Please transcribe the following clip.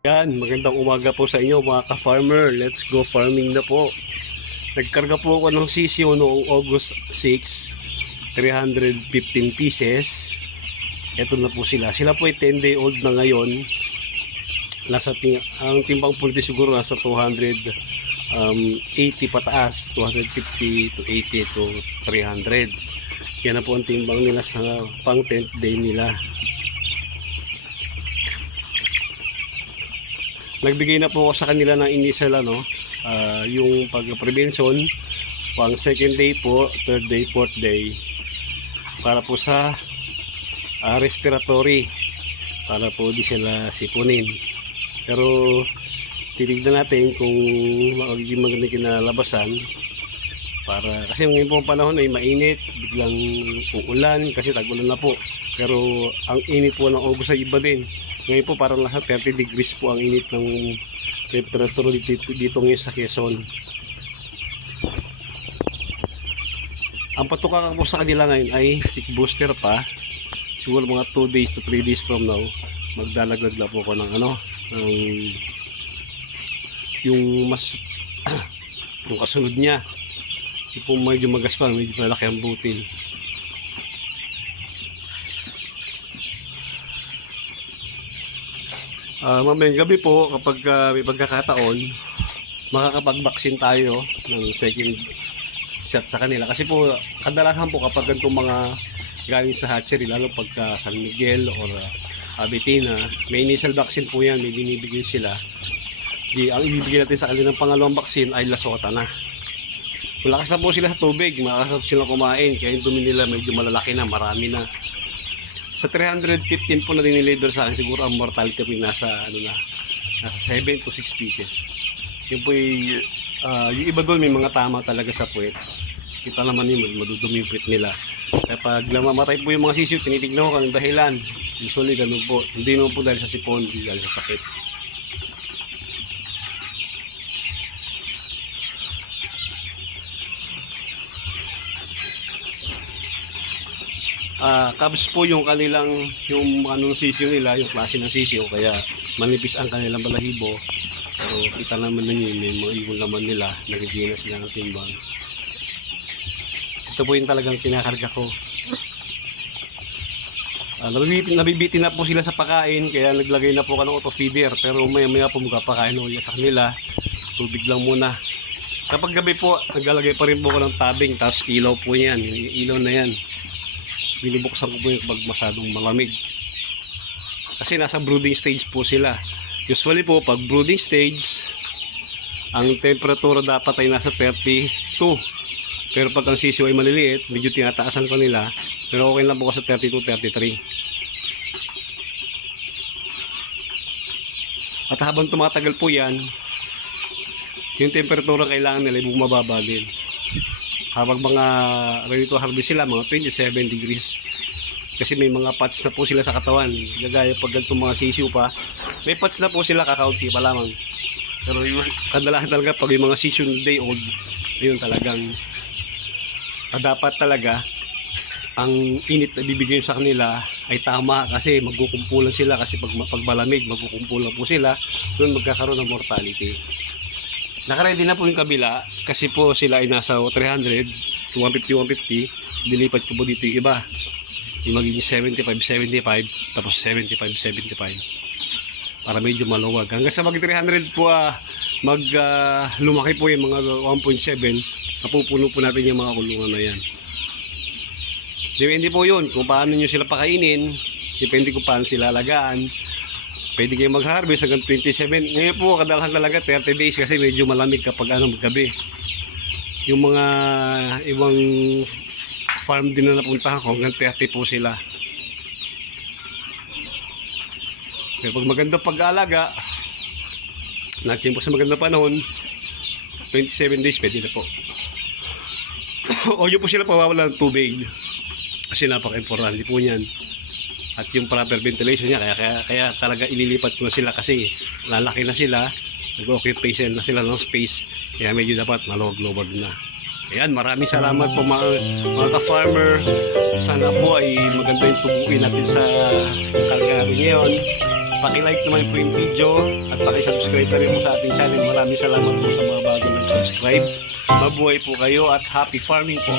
Yan, magandang umaga po sa inyo mga ka-farmer. Let's go farming na po. Nagkarga po ako ng sisiyo noong August 6, 315 pieces. Ito na po sila. Sila po ay 10-day old na ngayon. Ang timbang po nito siguro nasa 280 pataas, 250 to 80 to 300. Yan na po ang timbang nila sa pang 10th day nila. Nagbigay na po ako sa kanila ng initial yung pag-prevention pang second day po, third day, fourth day para po sa respiratory, para po di sila sipunin. Pero titignan natin kung magiging maganda kinalabasan, para kasi ngayon po panahon ay mainit, biglang uulan kasi tag-ulan na po. Pero ang init po ng August ay iba din. Ngayon po parang nasa 30 degrees po ang init ng temperature dito ngayon sa Quezon. Ang patuka po sa kanila ngayon ay sick booster pa. Siguro mga 2 days to 3 days from now magdalaglag na po ako ng yung mas yung kasunod niya. Yung po medyo magaspang, medyo malaki ang butil. Mamayang gabi po kapag may pagkakataon makakapag-vaccine tayo ng second shot sa kanila, kasi po kadalasan po kapag ganitong mga galing sa hatchery, lalo pagka San Miguel or Abetina, may initial vaccine po yan, may binibigay sila. Ang ibibigay natin sa kanila ng pangalawang vaccine ay lasota na. Malakas na po sila sa tubig, malakas na sila kumain, kaya yung dumi nila medyo malalaki na, marami na. Sa 315 po na diniliver sa akin, siguro ang mortality po nasa nasa 7 to 6 pieces. Yun po yung iba doon may mga tama talaga sa puwet. Kita naman yun, madudumi yung puwet nila. Kaya pag namamatay po yung mga sisiyo, tinitignan ko kung dahilan. Usually ganun po. Hindi naman po dahil sa sipon, hindi dahil sa sakit. Cubs po yung kanilang sisiyo nila, yung klase ng sisiyo, kaya manipis ang kanilang balahibo. So kita naman ninyo may mga yung laman nila, nagiging na sila ng timbang. Ito po yung talagang kinakarga ko. Nabibitin na po sila sa pagkain, kaya naglagay na po ako ng auto feeder, pero maya po magpapakain ulit sa kanila. Tubig lang muna. Kapag gabi po, naglalagay pa rin po ako ng tabing, tapos ilaw po yan, yung ilaw na yan. Binibuksan ko po yung pag masyadong malamig, kasi nasa brooding stage po sila. Usually po pag brooding stage ang temperatura dapat ay nasa 32, pero pag ang sisiyo ay maliliit, medyo tinataasan ko nila, pero okay lang po sa 32, 33. At habang tumatagal po yan, yung temperatura kailangan nila ay bumababa din. Habang mga ready to harvest sila, mga 27 degrees. Kasi may mga patch na po sila sa katawan. Gagaya pag ganitong mga sisiyo pa, may patch na po sila, kakaunti pa lamang. Pero yung kadalasan talaga pag yung mga sisiyo day old, ayun talagang dapat talaga ang init na bibigay sa kanila ay tama, kasi magkukumpulan sila, kasi pag malamig magkukumpulan po sila, doon magkakaroon ng mortality. Nakaready na po yung kabila, kasi po sila ay nasa 300 to 150, dilipat ko po dito yung iba, yung magiging 75 tapos 75 para medyo maluwag. Hanggang sa mag 300 po lumaki po yung mga 1.7, napupuno po natin yung mga kulungan na yan. Depende po yun kung paano nyo sila pakainin, depende kung paano sila alagaan. Pwede kayo mag-harvest hanggang 27. Ngayon po kadalasan talaga 30 days, kasi medyo malamig kapag maggabi. Yung mga ibang farm din na napuntahan ko, hanggang 30 po sila. Pero pag maganda pag-aalaga, natin po sa maganda panahon, 27 days pwede na po. O yun po sila pawawala ng tubig. Kasi napaka-importante po niyan. At yung proper ventilation niya, kaya talaga ililipat ko na sila kasi lalaki na sila, nag-occupation na sila ng space, kaya medyo dapat malog-lobag na. Ayan, maraming salamat po mga ka-farmer. Sana po ay maganda yung tubuin natin sa Calgary ngayon. Paki-like naman po yung video at paki-subscribe na rin po sa ating channel. Maraming salamat po sa mga bagong nag-subscribe. Mabuhay po kayo at happy farming po.